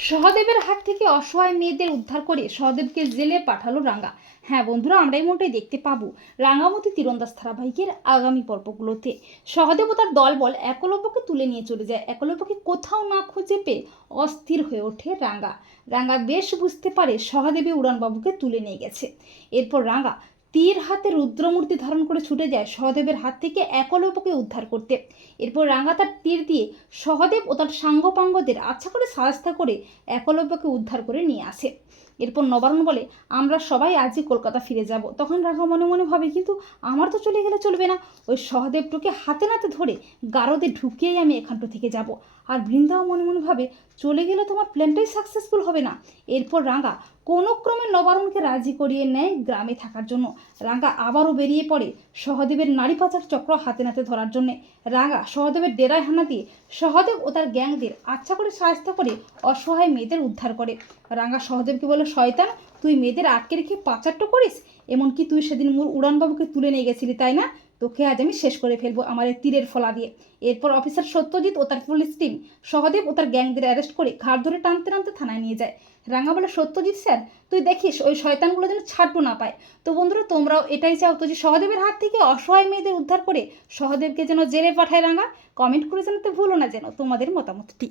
সহদেবের হাত থেকে অসহায় মেয়েদের উদ্ধার করে সহদেবকে জেলে পাঠালো রাঙ্গা। হ্যাঁ বন্ধুরা, আমরা এমনটাই দেখতে পাবো রাঙ্গামতি তীরন্দাজ ধারাবাহিকের আগামী পর্বগুলোতে। সহদেব ও তার দলবল একলব্যকে তুলে নিয়ে চলে যায়। একলব্যকে কোথাও না খুঁজে পেয়ে অস্থির হয়ে ওঠে রাঙ্গা। রাঙ্গা বেশ বুঝতে পারে সহদেবী উড়ানবাবুকে তুলে নিয়ে গেছে। এরপর রাঙ্গা তীর হাতে রুদ্রমূর্তি ধারণ করে ছুটে যায় সহদেবের হাত থেকে একলব্যকে উদ্ধার করতে। এরপর রাঙ্গা তার তীর দিয়ে সহদেব ও তার সাঙ্গপাঙ্গদের আচ্ছা করে সাহায্য করে একলব্যকে উদ্ধার করে নিয়ে আসে। এরপর নবারণ বলে, আমরা সবাই আজই কলকাতা ফিরে যাব। তখন রাঘা মনে মনে ভাবে, কিন্তু আমার তো চলে গেলে চলবে না। ওই সহদেবটুকে হাতে নাতে ধরে গারদে ঢুকিয়েই আমি এখানটা থেকে যাব। আর বৃন্দাও মনে মনে ভাবে, চলে গেলে তোমার প্ল্যানটাই সাকসেসফুল হবে না। এরপর রাঙ্গা কোনো ক্রমে নবারণকে রাজি করিয়ে নেয় গ্রামে থাকার জন্য। রাঙ্গা আবারও বেরিয়ে পড়ে সহদেবের নারী পাচার চক্র হাতে নাতে ধরার জন্যে। রাঙ্গা সহদেবের ডেরায় হানা দিয়ে সহদেব ও তার গ্যাংদের আচ্ছা করে সাহায্য করে অসহায় মেয়েদের উদ্ধার করে। রাঙ্গা সহদেবকে বলে, শয়তান, তুই মেয়েদের আটকে রেখে পাচারটা করিস? এমনকি তুই সেদিন মোর উড়ানবাবুকে তুলে নিয়ে গেছিলি, তাই না? তোকে আজ আমি শেষ করে ফেলব আমার এই তীরের ফলা দিয়ে। এরপর অফিসার সত্যজিৎ ও তার পুলিশ টিম সহদেব ও তার গ্যাংদের অ্যারেস্ট করে ঘাড় ধরে টানতে টানতে থানায় নিয়ে যায়। রাঙা বলে সত্যজিৎ স্যার, তুই দেখিস ওই শয়তানগুলো যেন ছাড়বো না পায়। তো বন্ধুরা, তোমরাও এটাই চাও তো যে সহদেবের হাত থেকে অসহায় মেয়েদের উদ্ধার করে সহদেবকে যেন জেলে পাঠায় রাঙা? কমেন্ট করে জানাতে ভুলো না যেন তোমাদের মতামতটি।